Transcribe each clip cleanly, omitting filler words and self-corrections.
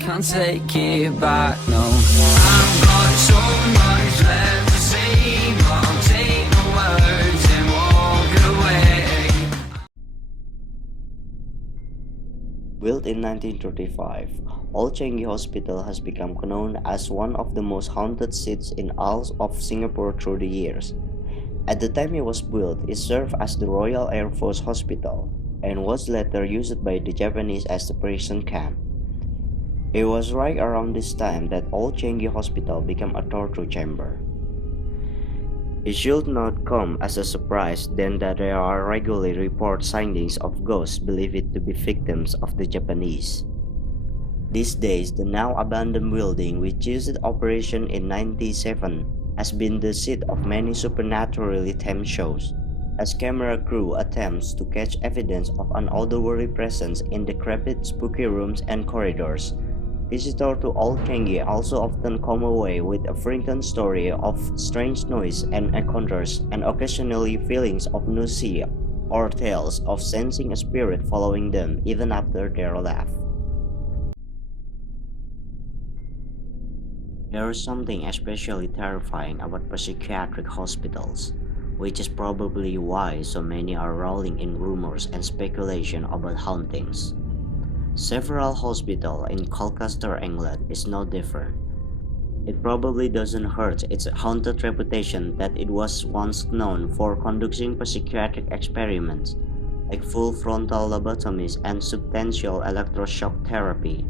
Can't take it back, no. I've got so much left to say, but I'll take the words and walk away. Built in 1935, Old Changi Hospital has become known as one of the most haunted seats in all of Singapore through the years. At the time it was built, it served as the Royal Air Force Hospital and was later used by the Japanese as the prison camp. It was right around this time that Old Changi Hospital became a torture chamber. It should not come as a surprise then that there are regularly reported sightings of ghosts believed to be victims of the Japanese. These days, the now abandoned building, which used operation in 1997, has been the seat of many supernaturally themed shows, as camera crew attempts to catch evidence of an otherworldly presence in decrepit spooky rooms and corridors. Visitors to Old Changi also often come away with a frightened story of strange noise and encounters, and occasionally feelings of nausea or tales of sensing a spirit following them even after they left. There is something especially terrifying about psychiatric hospitals, which is probably why so many are rolling in rumors and speculation about hauntings. Several hospitals in Colchester, England is no different. It probably doesn't hurt its haunted reputation that it was once known for conducting psychiatric experiments like full frontal lobotomies and substantial electroshock therapy.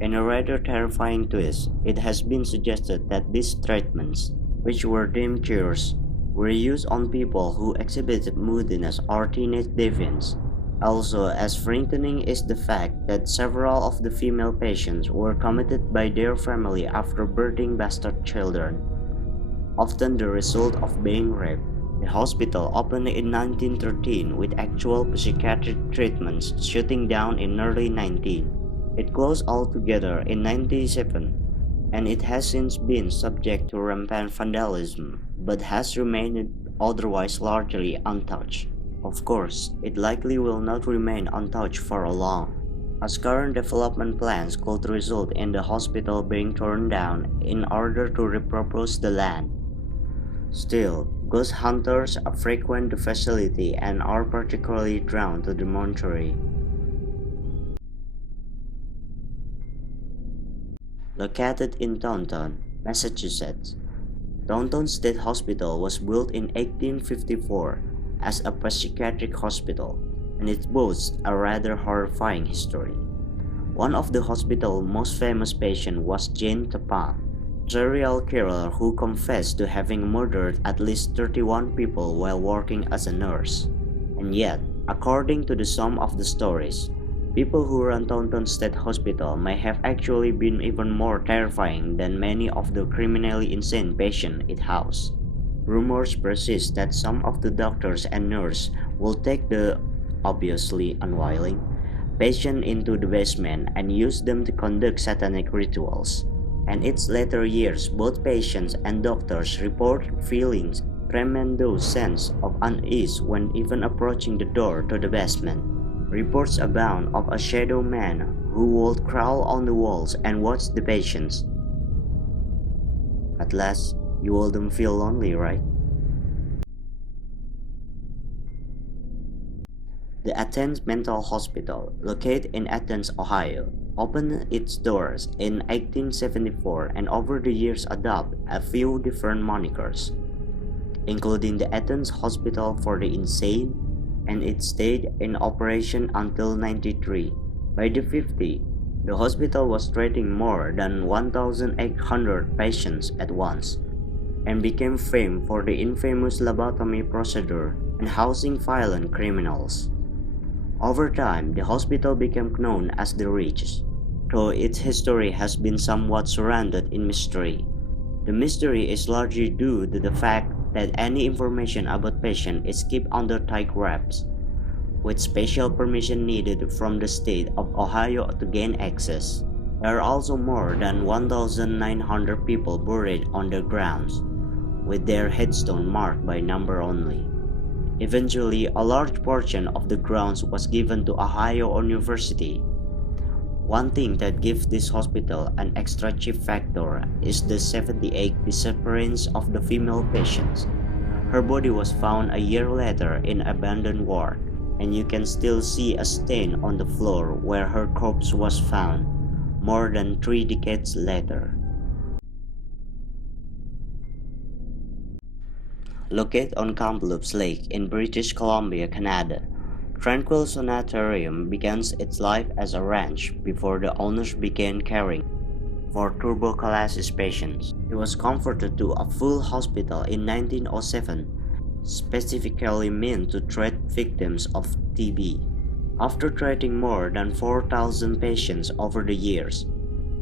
In a rather terrifying twist, it has been suggested that these treatments, which were deemed cures, were used on people who exhibited moodiness or teenage deviance. Also, as frightening is the fact that several of the female patients were committed by their family after birthing bastard children, often the result of being raped. The hospital opened in 1913 with actual psychiatric treatments shutting down in early 19. It closed altogether in 1997, and it has since been subject to rampant vandalism, but has remained otherwise largely untouched. Of course, it likely will not remain untouched for long, as current development plans could result in the hospital being torn down in order to repurpose the land. Still, ghost hunters frequent the facility and are particularly drawn to the mortuary. Located in Taunton, Massachusetts, Taunton State Hospital was built in 1854 as a psychiatric hospital, and it boasts a rather horrifying history. One of the hospital's most famous patients was Jane Tapan, a serial killer who confessed to having murdered at least 31 people while working as a nurse. And yet, according to some of the stories, people who run Taunton State Hospital may have actually been even more terrifying than many of the criminally insane patients it housed. Rumors persist that some of the doctors and nurses will take the obviously unwilling patients into the basement and use them to conduct satanic rituals. And its later years, both patients and doctors report feeling tremendous sense of unease when even approaching the door to the basement. Reports abound of a shadow man who would crawl on the walls and watch the patients. At last, you wouldn't feel lonely, right? The Athens Mental Hospital, located in Athens, Ohio, opened its doors in 1874 and over the years adopted a few different monikers, including the Athens Hospital for the Insane, and it stayed in operation until 1993. By the 50s, the hospital was treating more than 1,800 patients at once, and became famed for the infamous lobotomy procedure and housing violent criminals. Over time, the hospital became known as the Ridge, though its history has been somewhat surrounded in mystery. The mystery is largely due to the fact that any information about patients is kept under tight wraps, with special permission needed from the state of Ohio to gain access. There are also more than 1,900 people buried on the grounds, with their headstone marked by number only. Eventually, a large portion of the grounds was given to Ohio University, One thing that gives this hospital an extra cheap factor is the 78 disappearance of the female patients. Her body was found a year later in an abandoned ward, and you can still see a stain on the floor where her corpse was found, more than 3 decades later. Located on Kamloops Lake in British Columbia, Canada, Tranquil Sanitarium began its life as a ranch before the owners began caring for tuberculosis patients. It was converted to a full hospital in 1907, specifically meant to treat victims of TB. After treating more than 4,000 patients over the years,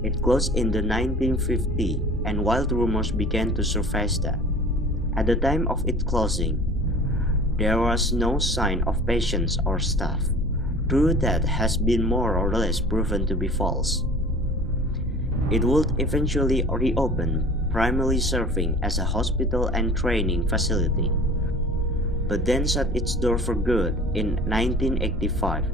it closed in the 1950s, and wild rumors began to surface that, at the time of its closing, there was no sign of patients or staff. True, that has been more or less proven to be false. It would eventually reopen, primarily serving as a hospital and training facility, but then shut its door for good in 1985.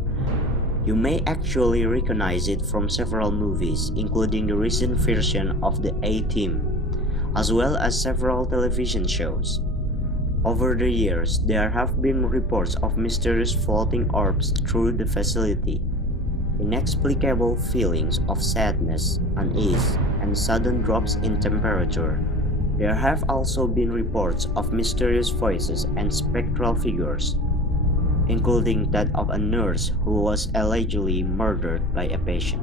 You may actually recognize it from several movies, including the recent version of the A-Team, as well as several television shows. Over the years, there have been reports of mysterious floating orbs through the facility, inexplicable feelings of sadness, unease, and sudden drops in temperature. There have also been reports of mysterious voices and spectral figures, including that of a nurse who was allegedly murdered by a patient.